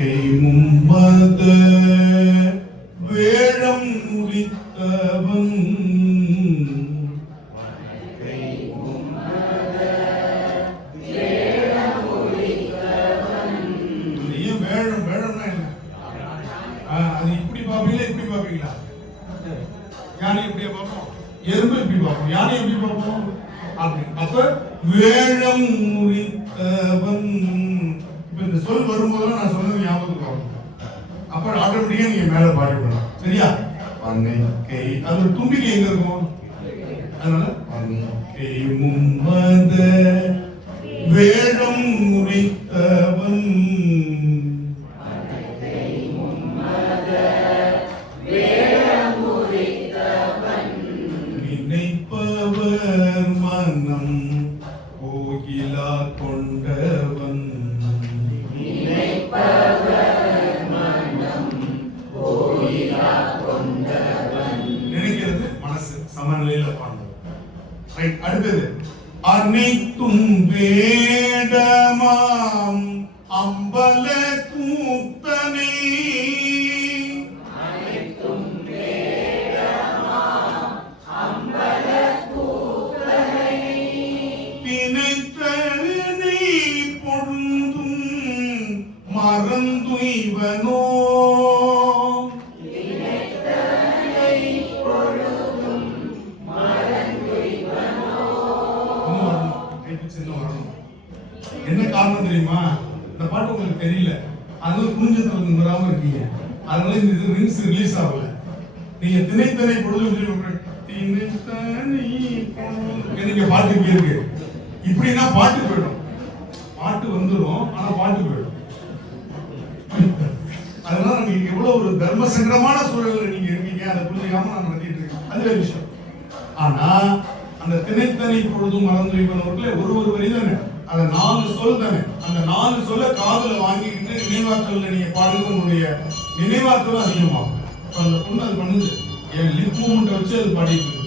பனைக்கை மும்மத வேழம் முடித்தவன் வேழம் வேழம்னா என்ன? அது இப்படி பார்ப்பீங்களா இப்படி பார்ப்பீங்களா? யானை எப்படியா பார்ப்போம், எறும்பு எப்படி பார்ப்போம், யானை எப்படி பார்ப்போம் அப்படி. அப்ப வேழம் முடித்தவன், இப்ப இந்த சொல் வரும்போது நான் சொன்னது ஞாபகத்துக்கு வரும். அப்ப ஆட்டோமேட்டிக்கா நீங்க மேல பாடிவிடலாம். சரியா? பனைக்கை, அது ஒரு தும்பிக்கை எங்க இருக்கும்? அதனால பனைக்கை மும்மத வேழம் முடித்தவன் நினைப்பவர் மனம் கோயிலா கொண்டவன். நினைக்கிறது மனசு சமநிலையில பாடுறது. ரைட். அடுத்தது அனைத்தும் வேடமாம் அம்பல கூத்தனை. தினைத்தனை பொழுதும் மறந்துய்வனோ. என்ன காரணம் தெரியுமா? இந்த பாட்டு உங்களுக்கு தெரியல, அதனால புரிஞ்சதுக்கு வராம இருக்கீங்க. அதனால இந்த இது ரிங்ஸ் ரிலீஸ் ஆகல. நீங்க தினைத்தனை பொழுது நீங்க பாட்டு இருக்கு. இப்படின்னா பாட்டு போயிடும், பாட்டு வந்துடும், ஆனா பாட்டு போயிடும். அதனால நீங்க எவ்வளவு ஒரு தர்ம சங்கடமான சூழல்ல நீங்க இருக்கீங்க, அதை புரிஞ்சுக்காம நான் நடத்திட்டு இருக்கேன். அது வேற விஷயம். ஆனா அந்த தினைத்தனை பொழுதும் மறந்து வைப்பவர்களே ஒரு வரி தானே, அந்த 4 சொல் தானே. அந்த 4 சொல்ல காதுல வாங்கிக்கிட்டு நினைவாற்றல் நீங்க பாடுறது, உங்களுடைய நினைவாற்றல் அதிகமாகும். அந்த பொண்ணு அது பண்ணுது, என் லிப் மூமெண்ட் வச்சு அது பாடிட்டு இருக்கு.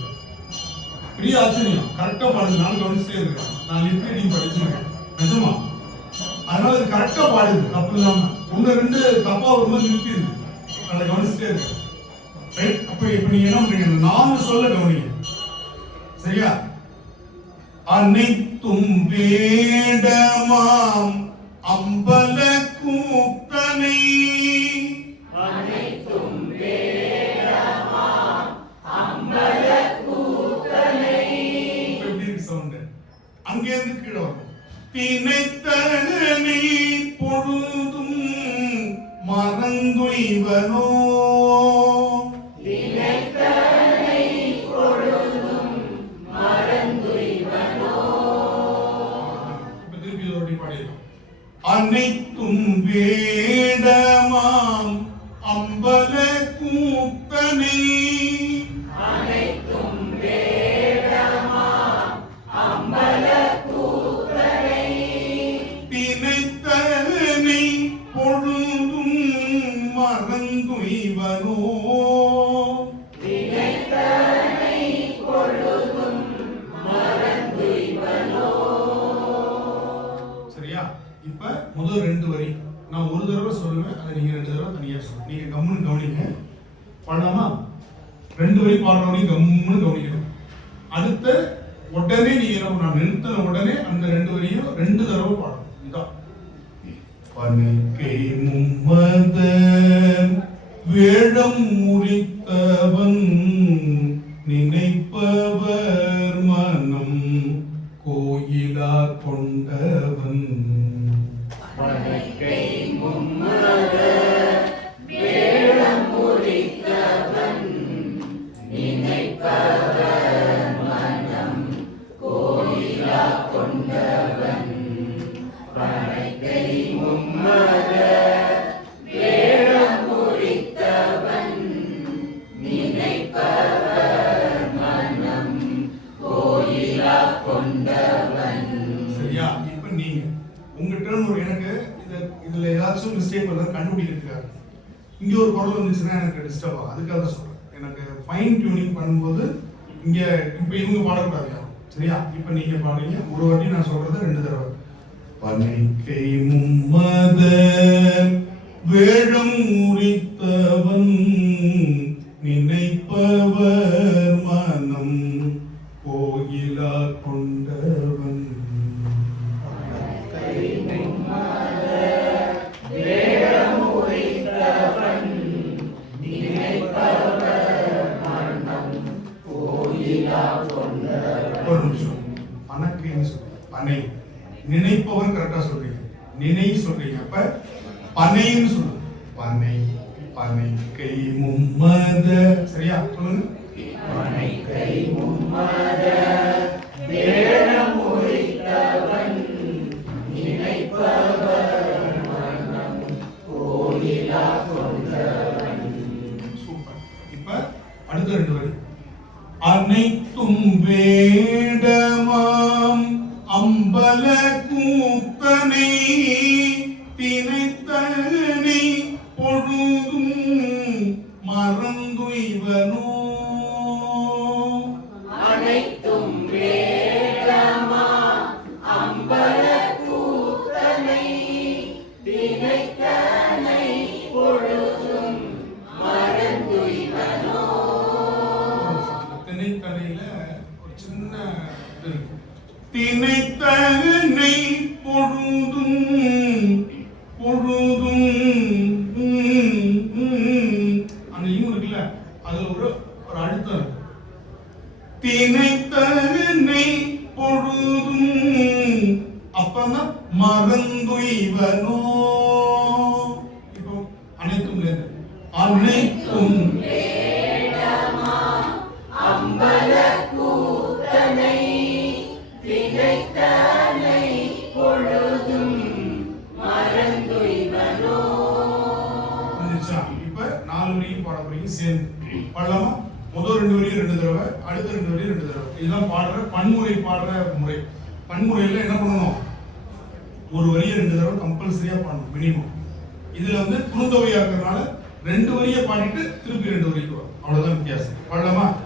பெரிய ஆச்சரியம், கரெக்டா பாடுது. நான் கவனிச்சுட்டே இருக்கேன், நான் லிப் ரீடிங் படிச்சிருக்கேன் நிஜமா. அதனால அது கரெக்டா பாடுது, தப்பு இல்லாம. 1-2 தப்பா வரும்போது நிறுத்திடுது, அதை கவனிச்சுட்டே இருக்கேன். ரைட். அப்ப இப்ப நீங்க என்ன பண்றீங்க, அந்த 4 சொல்ல கவனிங்க. சரியா? அனைத்தும் வேடமாம் அம்பல கூத்தனை. அனைத்தும் வேடமாம் அம்பல கூத்தனை. எப்படி இருக்கு சவுண்ட்? அங்கே இருந்து கீழே வரும். தினைத்தனை பொழுதும் மறந்துய்வனோ. அனைத்தும் வேடமாம் அம்பல கூத்தனை. அனைத்தும் வேடமாம் அம்பல கூத்தனை. தினைத்தனை பொழுதும் மறந்துய்வனோ. தினைத்தனை பொழுதும் மறந்துய்வனோ. சரியா? இப்ப முதல் 2 வரி நான் ஒரு தடவை சொல்லுவேன், அதை நீங்க 2 தடவை தனியா சொல்லுங்க. நீங்க கம்முன்னு கவனிங்க. பண்ணலாமா? 2 வரி பாடுறவனையும் கம்முன்னு கவனிக்கணும். அடுத்த உடனே நீங்க நான் நிறுத்தின உடனே அந்த 2 வரியும் 2 தடவை பாடணும். இதான் பனைக்கை மும்மத வேழம் முடித்தவன் நினைப்பவர் மனம் கோயிலா கொண்டவன். பனைக்கை மும்மத வேழம் முடித்தவன் நினைப்பவர் மனம் கோயிலா கொண்டவன். பனைக்கை மும்மத வேழம் முடித்தவன் நினைப்பவர் மனம் கோயிலா கொண்டவன். சரியா? இப்ப நீங்க உங்க டர்ன். எனக்கு இதுல ஏதாச்சும் மிஸ்டேக் வருதா கண்டுபிடிக்கிறதுக்காக இங்க ஒரு குரல் வந்துச்சுன்னா எனக்கு டிஸ்டர்ப் ஆகும். அதுக்காக தான் சொல்றேன். எனக்கு ஃபைன் டியூனிங் பண்ணும்போது இங்க இப்ப இவங்க பாடக்கூடாது யாரும். சரியா? இப்ப நீங்க பாடுறீங்க. ஒரு வாட்டி நான் சொல்றத 2 தடவை. பனைக்கை மும்மத வேழம் உரித்தவன் நினைப்பவர் மனம் கோயிலா கொண்டவன். ஒரு நிமிஷம். பணக்கைன்னு சொல்றீங்க. பனை நினைப்பவர் கரெக்டா சொல்றீங்க. நினை சொல்றீங்க. அப்ப பனைன்னு சொல்லுங்க. பனை பனை கை மும்மத. சரியா சொல்லுங்க. பனை கை மும்மத வேடம் உரித்தவன் நினைப்பவர் மனம் கோயிலா கொண்டவன். சூப்பர். இப்ப அடுத்த ரெண்டு வரி. அனைத்தும் வேடமாம் அம்பல கூத்தனை தினைத்தனை பொழுதும் மறந்துய்வனோ. அனைத்தும் வேடமா அம்பல கூத்தனை தினைத்தனை பொழுதும் மறந்துய்வனோ. திணைத்தனையில ஒரு சின்ன இது இருக்கு. திணைத்தனை பொழுதும் பொழுதும் அந்த இம் இருக்குல்ல, அதுல ஒரு அழுத்தம் இருக்கு. திணைத்தனை பொழுதும் அப்பதான் மறந்துய்வனோ. இப்போ அனைத்தும் அனைத்தும் அம்பல கூத்தனை தினைத்தனை பொழுதும் மறந்துய்வனோ. வந்துச்சா? இப்ப 4 வரியும் பாட போறீங்க சேர்ந்து. பாடலாமா? முதல் 2 வரி 2 தடவை, அடுத்த 2 வரி 2 தடவை. இதுதான் பாடுற பன்முறை பாடுற முறை. பன்முறையில என்ன பண்ணணும்? ஒரு வரியை 2 தடவை கம்பல்சரியா பாடணும் மினிமம். இதுல வந்து குறுந்தொகையா இருக்கிறதுனால 2 வரியை பாடிட்டு திருப்பி 2 வரிக்கு வரும். அவ்வளவுதான் வித்தியாசம். பாடலாமா?